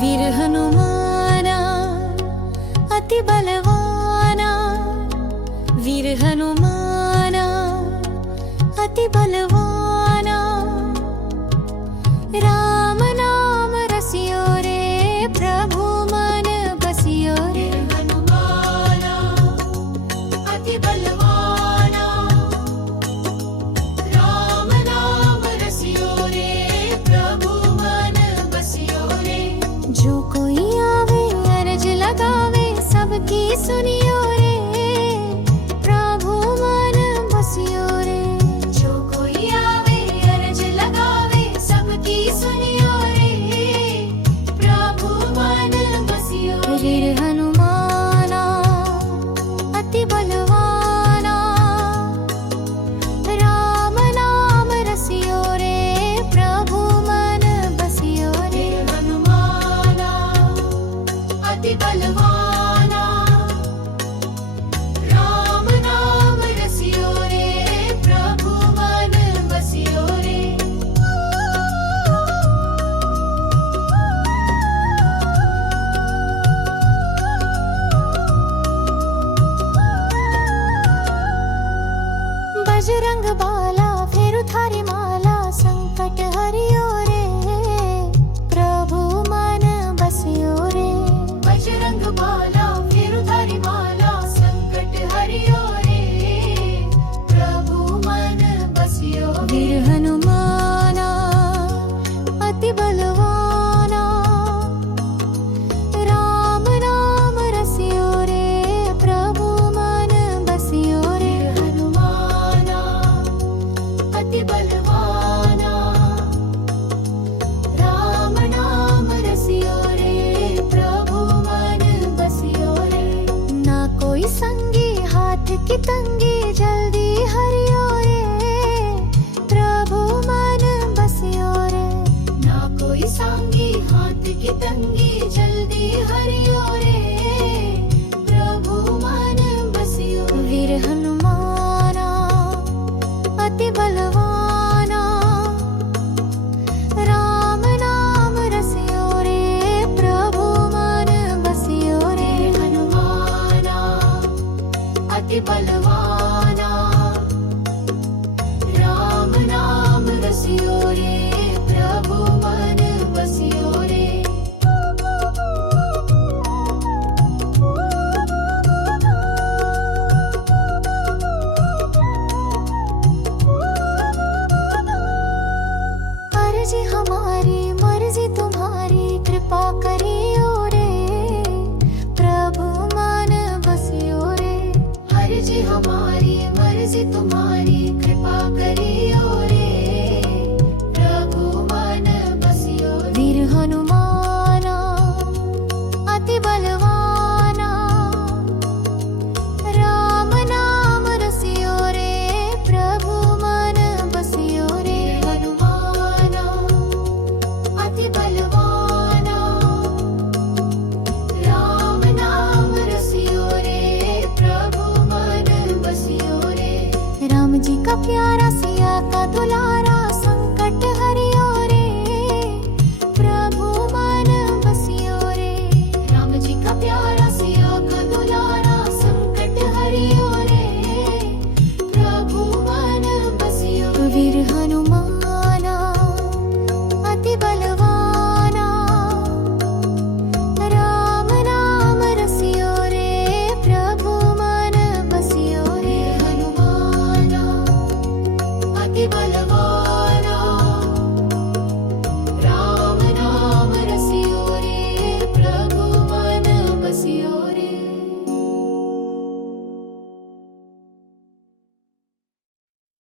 वीर हनुमाना अति बलवाना, वीर हनुमाना अति बलवाना। राम नाम रसियो रे प्रभु मन बसियो रे। हनुमाना अति बलवाना, राम नाम रसियो रे प्रभु मन बसियो रे। जो कोई आवे अर्ज लगावे सबकी सुनियो रे प्रभु मन बसियो रे। जो कोई आवे अर्ज लगावे सबकी सुनियो रे प्रभु मन बसियो रे। वीर हनुमाना अति बलवाना, राम नाम रसियो रे प्रभु मन बसियो रे। हनुमाना अति बलवाना, राम नाम रसियो रे प्रभु मन बसियो रे। बजरंग बाला फेरु थारी माला, संकट हरियो रे प्रभु मन बसियो रे। बजरंग बाला फेरु थारी माला, संकट हरियो रे प्रभु मन बसियो रे। वीर हनुमाना अति बलवाना, राम नाम रसियो रे प्रभु मन बसियो रे। हनुमाना अति बलवाना, राम नाम रसियो रे प्रभु मन बसियो रे। ना कोई संगी हाथ की तंगी, जल्दी हरियो रे प्रभु मन बसियो रे। ना कोई सांगी हाथ की तंगी, जल्दी हरियो रे प्रभु मन बसियो रे। वीर हनुमाना अति बलवाना, राम नाम रसियो रे प्रभु मन बसियो रे। हनुमाना अति बलवाना, राम नाम रसियो रे प्रभु मन बसियो रे। अर्जी हमारी मर्जी तुम्हारी, कृपा करियो रे प्रभु मन बसियो रे। अर्जी हमारी मर्जी तुम्हारी, कृपा करियो रे प्रभु मन बसियो रे। वीर हनुमाना अति बलवाना, राम नाम रसियो रे प्रभु मन बसियो रे। हनुमाना अति बलवाना, राम नाम रसियो रे प्रभु मन बसियो रे। राम जी का प्यारा सिया का दुलारा,